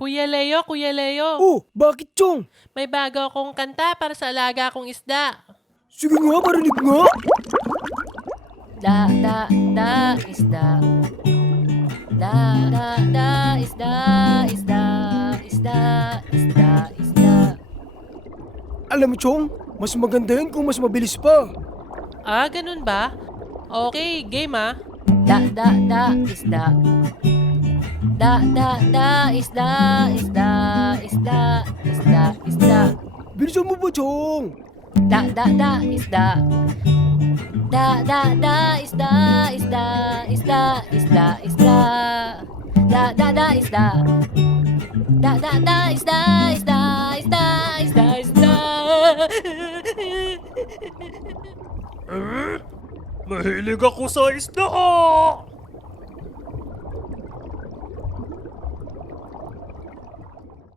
Kuya Leo, Kuya Leo, Oh, bakit, Chong? may bago akong kanta para sa alaga kong isda. Sige nga, marinig nga. Da, da, da, isda. Da, da, da, isda, isda, isda, isda, isda. Alam mo, Chong, mas maganda yun kung mas mabilis pa. Ah, ganun ba? Okay, game ah. Da, da, da, isda. Da, da, da, isda, isda, isda, isda, isda. Bilisan mo ba, Chong? Da, da, da, isda. Da, da, da, isda, isda, isda, isda, isda. Da, da, da, isda. Da, da, da, isda, isda, isda, isda, isda. Mahilig ako sa isda!